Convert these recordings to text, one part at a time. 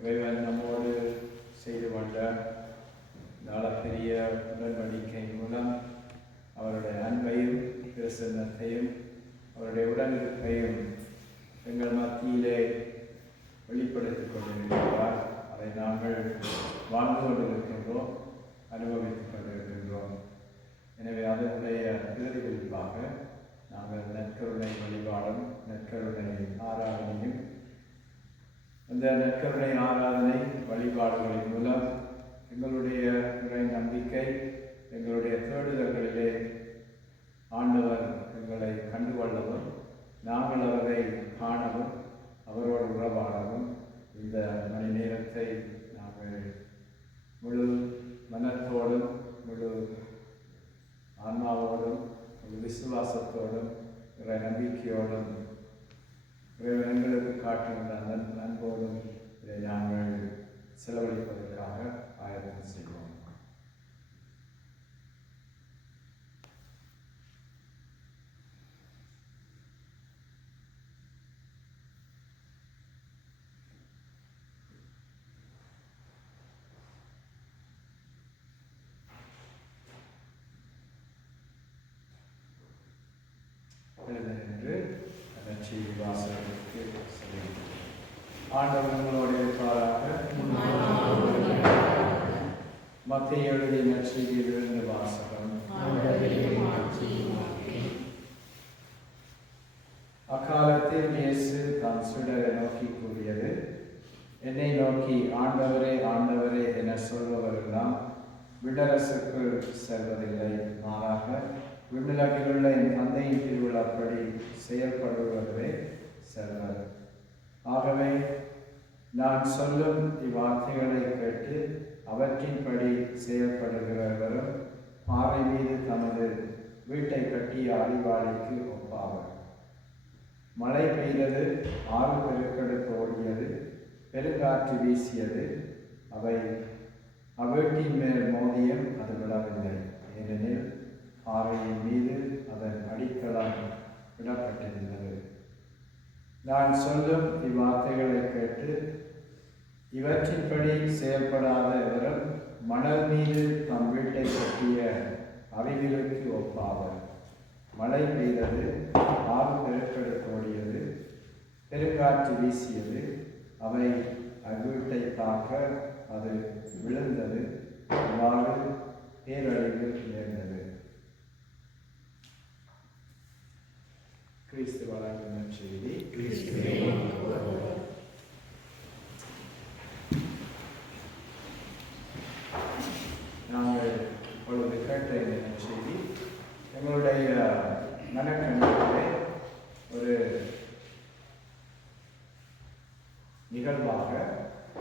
இறைவன் நம்மோடு செய்து கொண்ட நாளப்பெரிய உடன்படிக்கை மூலம் அவருடைய அன்பையும் பிரசன்னத்தையும் அவருடைய உடனிருப்பையும் எங்கள் மத்தியிலே வெளிப்படுத்திக் கொண்டிருக்கிறார் அதை நாங்கள் வாழ்ந்து கொண்டிருக்கின்றோம் அனுபவித்துக் கொண்டிருக்கின்றோம். எனவே அதனுடைய இறுதி குறிப்பாக நாங்கள் நற்கருணை வழிபாடும் நற்கருணை ஆராதனையும் இந்த நற்கருணை ஆராதனை வழிபாடுகளின் மூலம் எங்களுடைய இறை நம்பிக்கை எங்களுடைய தேடுதல்களிலே ஆண்டவர் எங்களை கண்டுகொள்ளவும் நாங்கள் அவரை காணவும் அவரோடு உறவாடவும் இந்த மணி நேரத்தை நாங்கள் முழு மனத்தோடும் முழு ஆன்மாவோடும் ஒரு விசுவாசத்தோடும் இறை நம்பிக்கையோடும் இறைவன் எங்களுக்கு காட்டுகின்ற அந்த அன்போடும் இதை நாங்கள் செலவழிப்பதற்காக ஆயத்தம் செய்வோம் எழுந்து நற்செய்தி வாசகத்திற்கு செல்லுங்கள் ஆண்டவர் உங்களோடு இருப்பாராக? மத்திய எழுதிய நற்செய்தியிலிருந்து வாசகம். அக்காலத்தில் இயேசு தம் சுடரை நோக்கி கூறியது என்னை நோக்கி ஆண்டவரே ஆண்டவரே என சொல்பவரெல்லாம் விடரசுக்குள் செல்வதில்லை மாறாக விண்ணுலகிலுள்ள என் தந்தையின் திருவிழாப்படி செயல்படுவதே செல்வர். ஆகவே நான் சொல்லும் இவ்வார்த்தைகளை கேட்டு அவற்றின்படி செயல்படுகிறவரும் பாறை மீது தமது வீட்டை கட்டிய அறிவாளிக்கு ஒப்பாவர். மழை பெய்தது ஆறு பெருக்கெடுத்து ஓடியது பெருங்காற்று வீசியது அவை அவ்வீட்டின் மேல் மோதியம் அது விடவில்லை. நான் சொல்லும் இவ்வார்த்தைகளை கேட்டு இவற்றின்படி செயல்படாத எவரும் மணல் மீது தம் வீட்டை கட்டிய அறிவிலுக்கு ஒப்பாவர். மழை பெய்தது ஆறு பெருக்கெடுத்து ஓடியது பெருங்காற்று வீசியது அவை அவ்வீட்டை தாக்க அது விழுந்தது அவ்வாறு பேரழிவு நேர்ந்தது. கிறிஸ்து வழங்கின செய்தி நாங்கள் இப்பொழுது கேட்ட இந்த செய்தி எங்களுடைய மனக்கண்ணிலே ஒரு நிகழ்வாக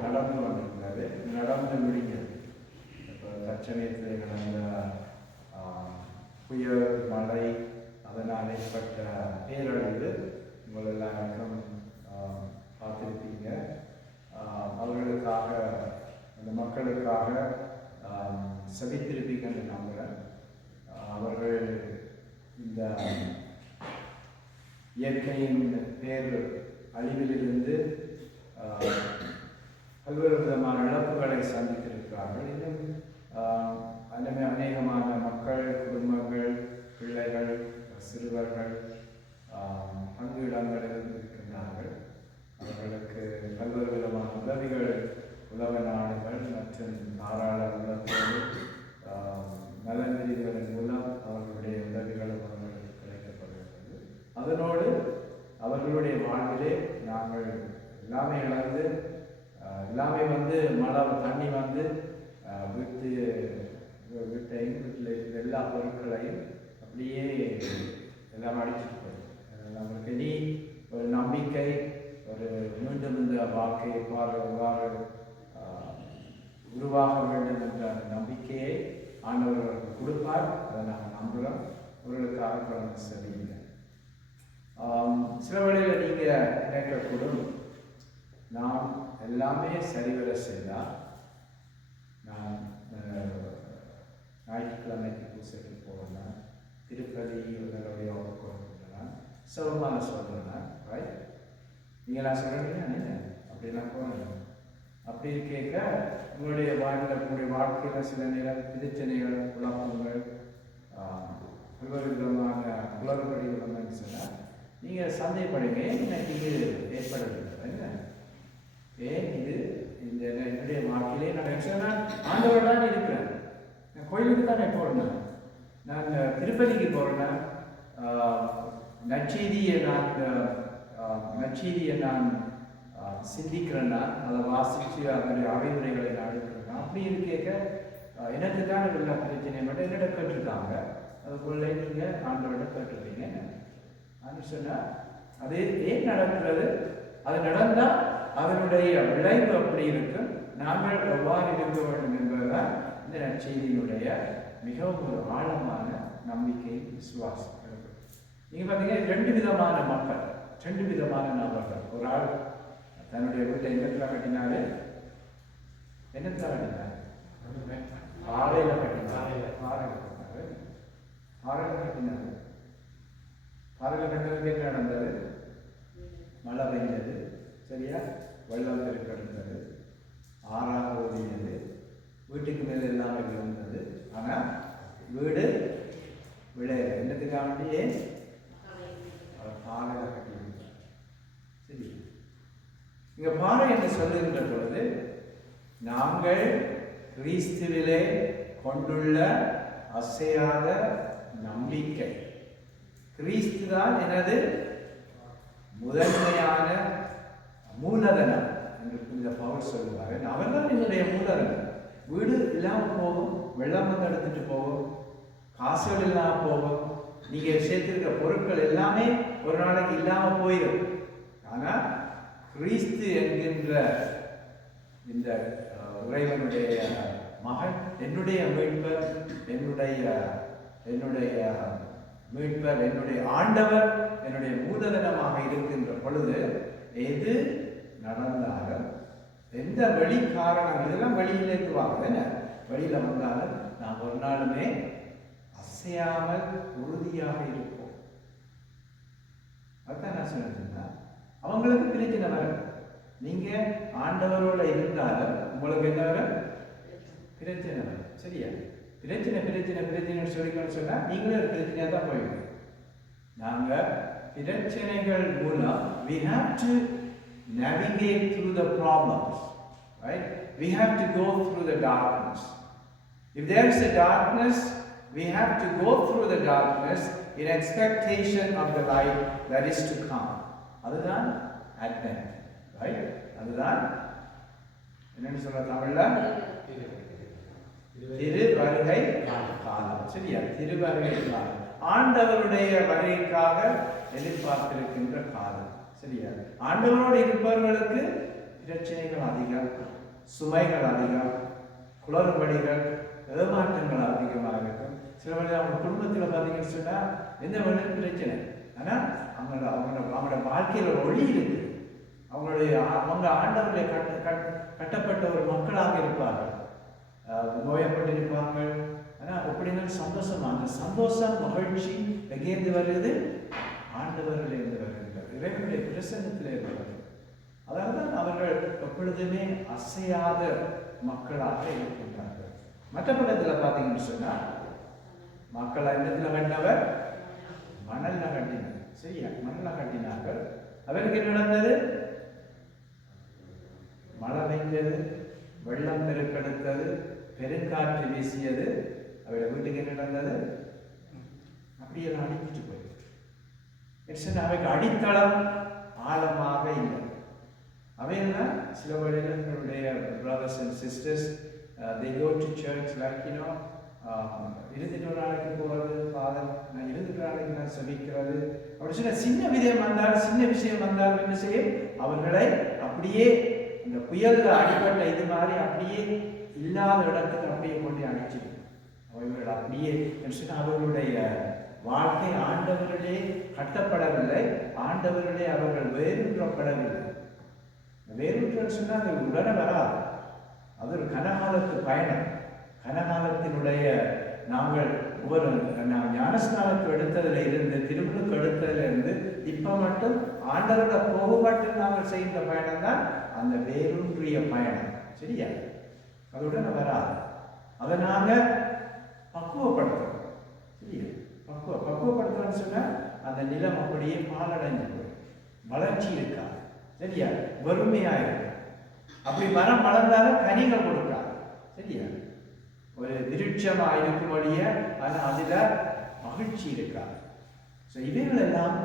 நடந்து கொண்டிருக்கிறது நடந்து முடிந்தது இப்போ தற்சமயத்தில் நடந்த புயல் மழை அதனால் ஏற்பட்ட பேரழிவு உங்கள் எல்லாருக்கும் பார்த்துருப்பீங்க. பார்த்திருப்பீங்க அவர்களுக்காக அந்த மக்களுக்காக சபித்திருப்பீங்கன்னு நம்புகிறேன் அவர்கள் இந்த இயற்கையின் பேர் அழிவிலிருந்து பல்வேறு விதமான இழப்புகளை சந்தித்திருக்கிறார்கள். இன்னும் ஆஹ், அநேகமான மக்கள் இவர்கள் பங்கு இடங்களில் இருக்கின்றார்கள். அவர்களுக்கு பல்வேறு விதமான உதவிகள் உலக நாடுகள் மற்றும் தாராள உலகத்தோடு நலநிதிகளின் மூலம் அவர்களுடைய உதவிகள் அவர்களுக்கு கிடைக்கப்படுகிறது அதனோடு அவர்களுடைய வாழ்விலே நாங்கள் எல்லாமே இழந்து எல்லாமே வந்து மழை தண்ணி வந்து வீட்டு வீட்டையும் வீட்டில் எல்லா பொருட்களையும் அப்படியே எல்லாம் அடிச்சுட்டு போயிடும் நம்மளுக்கு இனி ஒரு நம்பிக்கை ஒரு மீண்டும் இந்த வாக்கை எவ்வாறு உருவாக வேண்டும் என்ற அந்த நம்பிக்கையை ஆண்டவர் அவர்களுக்கு கொடுப்பார். அதை நாங்கள் நம்புகிறோம் உங்களுக்காக குழந்தை சரியில்லை சில வேளையில் நீங்கள் நினைக்கக்கூடும் நாம் எல்லாமே சரிவர செய்தால் நான் ஞாயிற்றுக்கிழமைக்கு பூசைக்கு போவேன். திருப்பதி உங்களுடைய கொடுக்கலாம் சுகமான சொல்கிறேன் ரைட் நான் சொல்கிறீங்க என்ன? அப்படிலாம் போகணும் அப்படி கேட்க உங்களுடைய வாழ்வில் உங்களுடைய வாழ்க்கையில் சில நேரம் பிரச்சனைகள் குழப்பங்கள் ஆஹ், பல்வேறு விதமான குளறுபடிகள் சொன்னால் நீங்கள் சந்தேகப்படுங்க எனக்கு இது ஏற்படவில்லை ஏன் இது இந்த என்னுடைய வாழ்க்கையிலே நான் ஆக்சுவலாக ஆண்டவர் இருக்கிறேன் நான் கோயிலுக்கு தானே போகிறேன் நாங்கள் திருப்பதிக்கு போகிறேன் நச்செய்தியை நான் ஆஹ், நான் சிந்திக்கிறேன்னா அதை வாசித்து அதனுடைய அறிவுரைகளை நான் எடுக்கிறேன் அப்படி இருக்கேக்க எனக்கு தான் எல்லா பிரச்சனையும் மட்டும் என்னிட கேட்டிருக்காங்க. அதுக்குள்ளே நீங்கள் ஆண்டவர்கிட்ட கேட்டிருப்பீங்க. அப்படின்னு சொன்னால் அது ஏன் நடக்கிறது? அது நடந்தால் அதனுடைய விளைவு அப்படி இருக்கும். நாங்கள் எவ்வாறு இருக்க வேண்டும் என்பதுதான் இந்த நற்செய்தியினுடைய மிகவும் ஒரு ஆழமான நம்பிக்கை விசுவாசம். நீங்க பார்த்தீங்கன்னா ரெண்டு விதமான மக்கள் ரெண்டு விதமான நபர்கள். ஒரு ஆள் தன்னுடைய வீட்டை என்னத்தில் கட்டினாலே என்னத்தில் கட்டினார்? பாறையில கட்டினார். பாறையில கட்டினார். பாறையில கட்டினார். பாறையில கட்டினதுக்கு என்ன நடந்தது? மழை பெய்ஞ்சது. சரியா? வெள்ளம் பெருக்கெடுத்தது ஆறாக ஓடியது வீட்டுக்கு மேலே எல்லாமே விழுந்தது ஆனால் வீடு விளையல என்னத்துக்காக வேண்டி ஏன் அவர் பாறையில் கட்டியிருந்தார் சரி இங்க பாறை என்று சொல்லுகின்ற பொழுது நாங்கள் கிறிஸ்துவிலே கொண்டுள்ள அசையாத நம்பிக்கை. கிறிஸ்து தான் எனது முதன்மையான மூலதனம் என்று இந்த பவுல் சொல்லுவார். அவர் தான் என்னுடைய மூலதனம். வீடு இல்லாமல் போகும் வெள்ளம் வந்து எடுத்துட்டு போகும் காசுகள் இல்லாமல் போகும் நீங்கள் சேர்த்திருக்க பொருட்கள் எல்லாமே ஒரு நாளைக்கு இல்லாமல் போயிடும் ஆனால் கிறிஸ்து என்கின்ற இந்த உறைவனுடைய மகள் மகன் என்னுடைய மீட்பர் என்னுடைய என்னுடைய மீட்பர் என்னுடைய ஆண்டவர் என்னுடைய மூலதனமாக இருக்கின்ற பொழுது எது நடந்தாலும் எந்த வழி காரணம் இதெல்லாம் வழியில் இருக்குவாங்க என்ன? வழியில் வந்தாலும் நாம் ஒரு நாளுமே அசையாமல் உறுதியாக இருப்போம். அதுதான் நான் சொன்னதுன்னா அவங்களுக்கு பிரச்சனை வரும் நீங்கள் ஆண்டவரோட இருந்தாலும் உங்களுக்கு என்ன வரும்? பிரச்சனை வரும் சரியா பிரச்சனை பிரச்சனை பிரச்சனைன்னு சொல்லிக்கணும்னு சொன்னா நீங்களும் ஒரு பிரச்சனையா தான் போயிடுங்க நாங்க பிரச்சனைகள் மூலம் we have to navigate through the problems right we have to go through the darkness if there is a darkness we have to go through the darkness in expectation of the light that is to come அதுதான் advent right அதுதான் என்னன்னு சொல்ற தமிழ்ல திரு வருகை காலம் சரியா? திரு வருகை காலம். ஆண்டவருடைய வருகைக்காக எதிர்பார்த்திருக்கின்ற காலம். சரியா? ஆண்டவரோடு இருப்பவர்களுக்கு பிரச்சனைகள் அதிகம் சுமைகள் அதிகம் குளறுபடிகள் ஏமாற்றங்கள் அதிகமாக இருக்கும். சில வேளை அவங்க குடும்பத்தில் பார்த்தீங்கன்னு சொன்னால் எந்த வேணும் பிரச்சனை. ஆனால் அவங்களோட அவங்களோட அவங்களோட வாழ்க்கையில் ஒளி இருக்கு அவங்களுடைய அவங்க ஆண்டவர்களை கட்ட கட்டப்பட்ட ஒரு மக்களாக இருப்பார்கள். நோயப்பட்டிருப்பாங்க ஆனால் எப்படினாலும் சந்தோஷமா? அந்த சந்தோஷம் மகிழ்ச்சி எங்கேருந்து வருது? ஆண்டவர்களிருந்து வருகிறது. இறைவனுடைய பிரசன்னத்திலே வருகிறது அதாவது தான் அவர்கள் எப்பொழுதுமே அசையாத மக்களாக இருக்கின்றார்கள். மற்ற படத்தில் பார்த்தீங்கன்னு சொன்னால் மக்கள் இடத்துல கண்டவர் மணல் கட்டினார் சரியா? மணல் கட்டினார்கள் அவருக்கு என்ன நடந்தது? மழை பெஞ்சது வெள்ளம் பெருக்கெடுத்தது பெருங்காற்று வீசியது. அவருடைய வீட்டுக்கு என்ன நடந்தது? அப்படியே அடிச்சிட்டு போயிடுச்சு அவைக்கு அடித்தளம் ஆழமாக இல்லை. அவை என்ன? சில வழியில் எங்களுடைய brothers and sisters they go to church like you know uh, இருந்துட்டு ஒரு நாளைக்கு போகிறது ஃபாதர் நான் இருந்துட்டு நாளைக்கு நான் செபிக்கிறது. அப்படி சொன்ன சின்ன விஷயம் வந்தால் சின்ன விஷயம் வந்தால் என்ன செய்யும்? அவர்களை அப்படியே இந்த புயலில் அடிபட்ட இது மாதிரி அப்படியே இல்லாத இடத்துக்கு அப்படியே கொண்டு அழைச்சி அவர்கள் அப்படியே அவர்களுடைய வாழ்க்கை ஆண்டவர்களே கட்டப்படவில்லை. ஆண்டவர்களே அவர்கள் வேறுற்றப்படவில்லை வேறுன்றன்னு சொன்னால் அது உடனே வராது. அது ஒரு கனகாலத்து பயணம். கனகாலத்தினுடைய நாங்கள் ஒவ்வொரு நான் ஞானஸ்நானத்தை எடுத்ததுல இருந்து திருமணத்துக்கு எடுத்ததுல இருந்து இப்போ மட்டும் ஆண்டவரோட போகப்பட்டு நாங்கள் செய்கின்ற பயணம் தான் அந்த வேரூன்றிய பயணம். சரியா? அது வராது. அதை நாங்கள் சரியா? பக்குவ பக்குவப்படுத்துறேன்னு சொன்னால் அந்த நிலம் அப்படியே பாலடைஞ்சு வளர்ச்சி இருக்காது. சரியா? வறுமையாக இருக்கும் அப்படி மரம் வளர்ந்தாலும் கனிகள் கொடுக்காது. சரியா? ஒரு விருட்சமா இருக்கும் வழிய ஆனா அதில் மகிழ்ச்சி இருக்காது. ஸோ இவைகள் எல்லாம்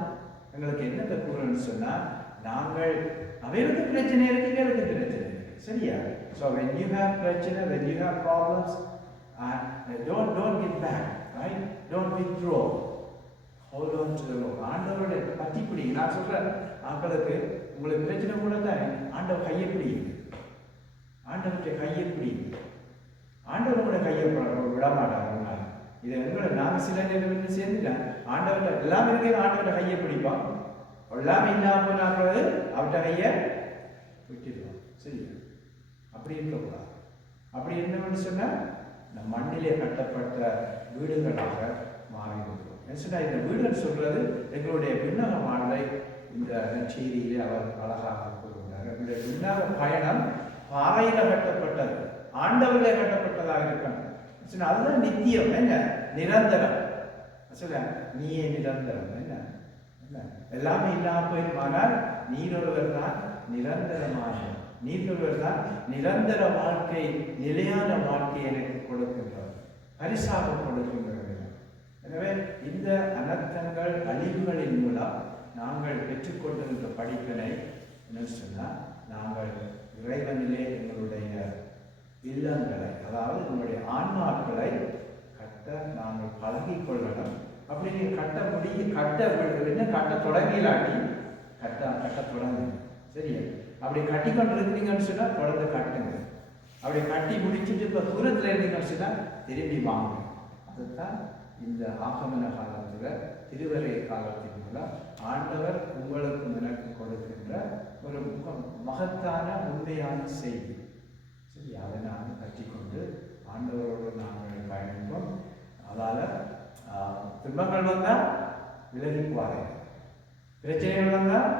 எங்களுக்கு என்ன கற்றுக்கணும்னு சொன்னால் நாங்கள் அவைகளுக்கு பிரச்சனை இருக்கு எங்களுக்கு பிரச்சனை இருக்கு. சரியா? ஸோ when you have பிரச்சனை when you have problems uh, don't don't get back right? Don't withdraw. Hold on to the Lord. ஆண்டவருடைய பத்தி பிடி நான் சொல்கிறேன் ஆக்களுக்கு உங்களுக்கு பிரச்சனை கூட தான். ஆண்டவர் கையை பிடி ஆண்டவருடைய கையை பிடி ஆண்டவர் கூட கையை விட மாட்டாங்க இதை எங்களை நாங்கள் சில நேரம் சேர்ந்துட்டேன் ஆண்டவர்கிட்ட எல்லாமே இருக்கிற ஆண்டவர்கிட்ட கையை பிடிப்பான் எல்லாமே இல்லாமல் நாங்கள் அவர்கிட்ட கையை விட்டுடுவோம். சரி அப்படி இருக்கக்கூடாது. அப்படி என்னன்னு சொன்னால் இந்த மண்ணிலே கட்டப்பட்ட வீடுகளாக மாறிவிடுவோம் என்ன சொன்னால் இந்த வீடுன்னு சொல்றது எங்களுடைய விண்ணக மாடலை இந்த நச்செய்தியிலே அவர் அழகாக கூறுகிறார் எங்களுடைய விண்ணக பயணம் பாறையில கட்டப்பட்டது ஆண்டவர்களே கட்டப்பட்டதாக இருக்கணும் அதுதான் நித்தியம். என்ன? நிரந்தரம். சொல்ல நீயே நிரந்தரம். என்ன? என்ன? எல்லாமே இல்லாமல் போயிருமானால் நீரொருவர் தான் நிரந்தரமாக நீரொருவர் தான் நிரந்தர வாழ்க்கை நிலையான வாழ்க்கை எனக்கு கொடுக்கின்றார். பரிசாக கொடுக்கின்றார் எனவே இந்த அனர்த்தங்கள் அழிவுகளின் மூலம் நாங்கள் பெற்றுக்கொண்டிருந்த படிப்பினை என்ன சொன்னால் நாங்கள் இறைவனிலே எங்களுடைய இல்லங்களை அதாவது நம்முடைய ஆன்மாக்களை கட்ட நாங்கள் பழகி கொள்ளணும். அப்படி நீங்கள் கட்ட முடிய கட்ட என்ன? கட்ட தொடங்கிலாட்டி கட்ட கட்ட தொடங்க சரியா? அப்படி கட்டி கொண்டு இருக்கிறீங்கன்னு சொன்னால் தொடர்ந்து கட்டுங்க. அப்படி கட்டி முடிச்சுட்டு இப்போ தூரத்தில் இருந்தீங்கன்னு சொன்னால் திரும்பி வாங்க. அதுதான் இந்த ஆகமன காலத்தில் திருவரை காலத்தின் மூலம் ஆண்டவர் உங்களுக்கு எனக்கு கொடுக்கின்ற ஒரு மகத்தான உண்மையான செய்தி. சரி அதை நாங்கள் கட்டிக்கொண்டு ஆண்டவரோடு நாங்கள் பயணிப்போம். அதால் துன்பங்கள் வந்தால் விலகிக்குவாரே பிரச்சனைகள் வந்தால்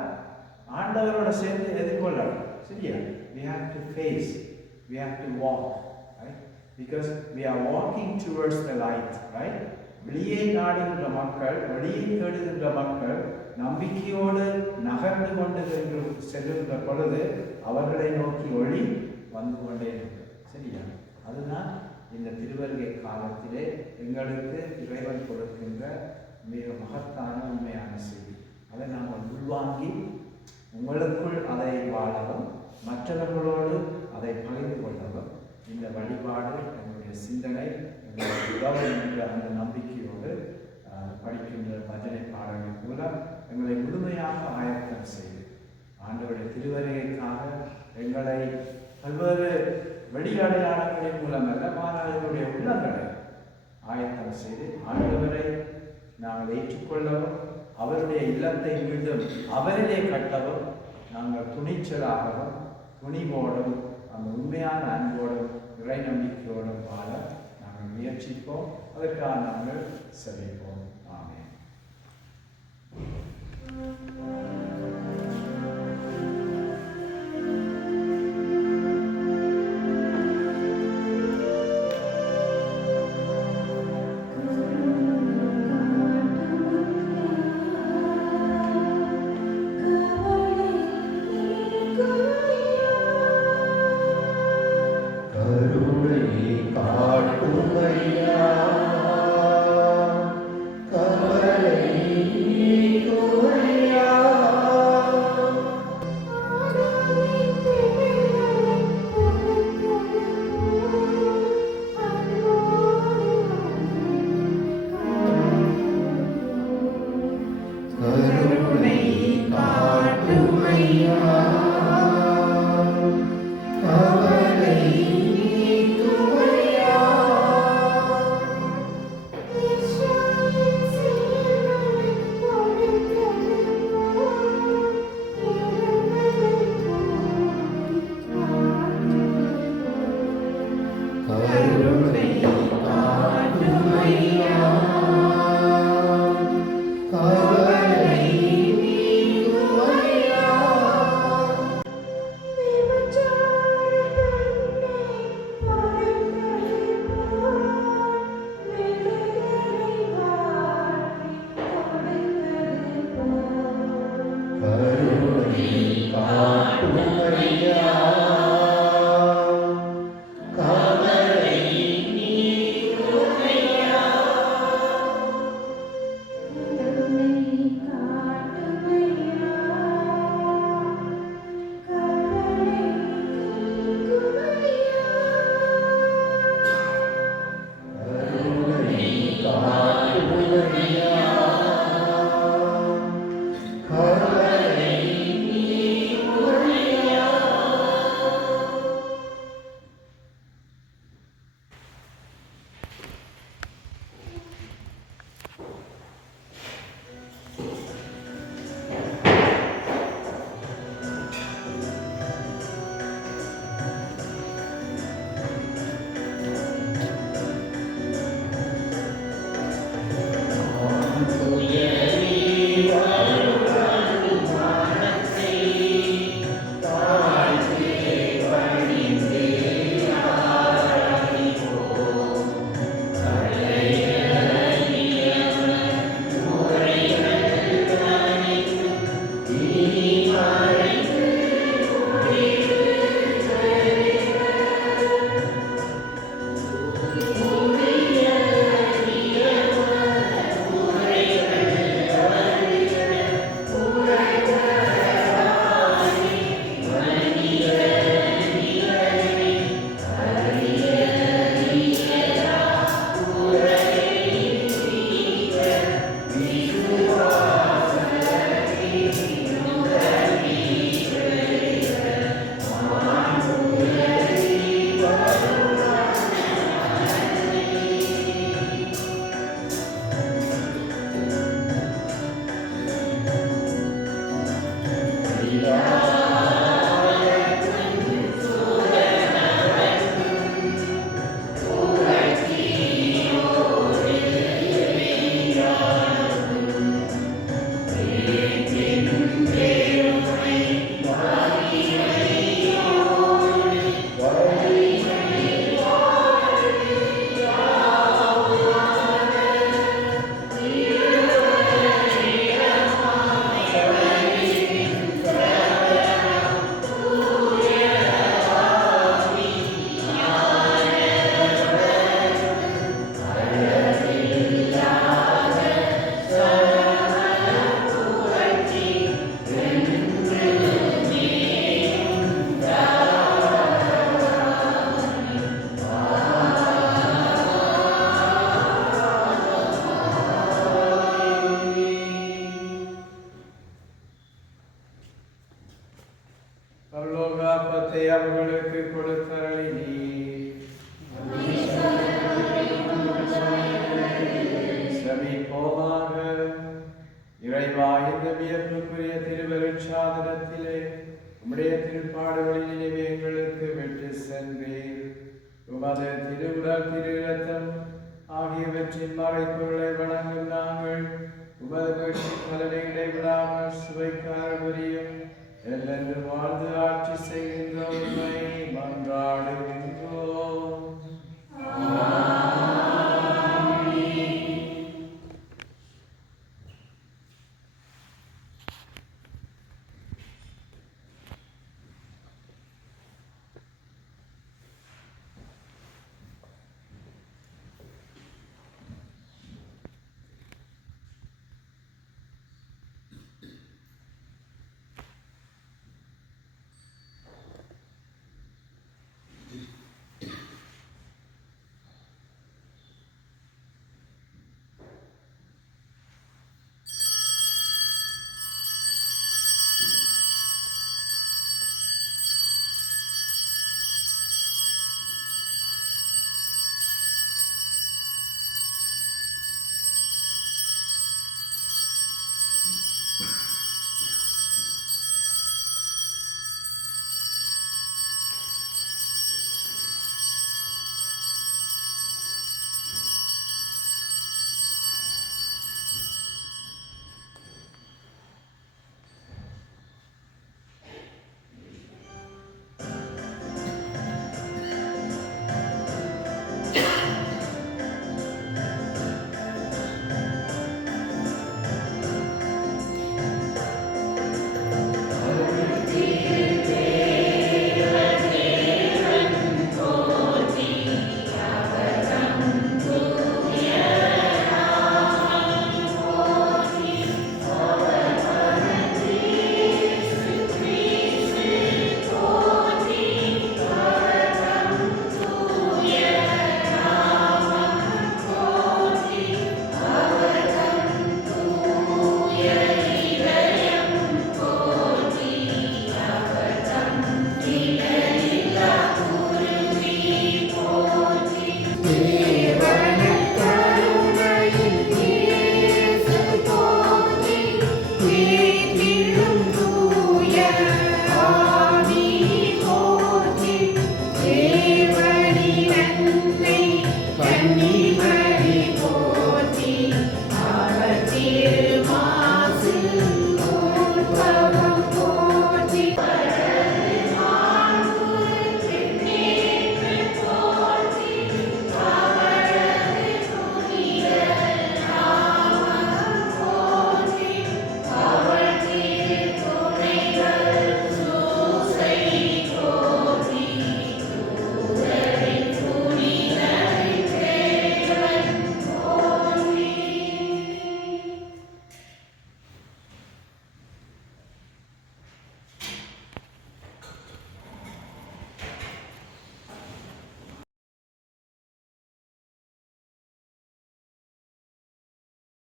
ஆண்டவரோட சேர்ந்து எதிர்கொள்ளணும். சரியா? We have to face we have to walk right? Because we are walking towards the light right? வெளியே நாடுகின்ற மக்கள் வெளியே தேடுகின்ற மக்கள் நம்பிக்கையோடு நகர்ந்து கொண்டு சென்று- செல்லுகின்ற பொழுது அவர்களை நோக்கி ஒளி வந்து கொண்டே இருக்கும். சரியா? அதுதான் இந்த திருவருகை காலத்திலே எங்களுக்கு இறைவன் கொடுக்கின்ற மிக மகத்தான உண்மையான செய்தி. அதை நாங்கள் உள்வாங்கி உங்களுக்குள் அதை வாழவும் மற்றவர்களோடு அதை பகிர்ந்து கொள்ளவும் இந்த வழிபாடு எங்களுடைய சிந்தனை எங்களுடைய உதவும் என்ற அந்த நம்பிக்கையோடு படிக்கின்ற பஜனை பாடல்கள் மூலம் எங்களை முழுமையாக ஆயத்தம் செய்து ஆண்டவருடைய திருவரைக்காக எங்களை பல்வேறு வெளியடையாளங்களின் மூலம் அல்ல மாணவர்களுடைய உள்ளங்களை ஆயத்தம் செய்து ஆண்டவரை நாங்கள் ஏற்றுக்கொள்ளவும் அவருடைய இல்லத்தை மீண்டும் அவரிலே கட்டவும் நாங்கள் துணிச்சலாகவும் துணிவோடும் அந்த உண்மையான அன்போடும் இறை நம்பிக்கையோடும் வாழ நாங்கள் முயற்சிப்போம். அதற்காக நாங்கள் செவிப்போம் ஆமென்.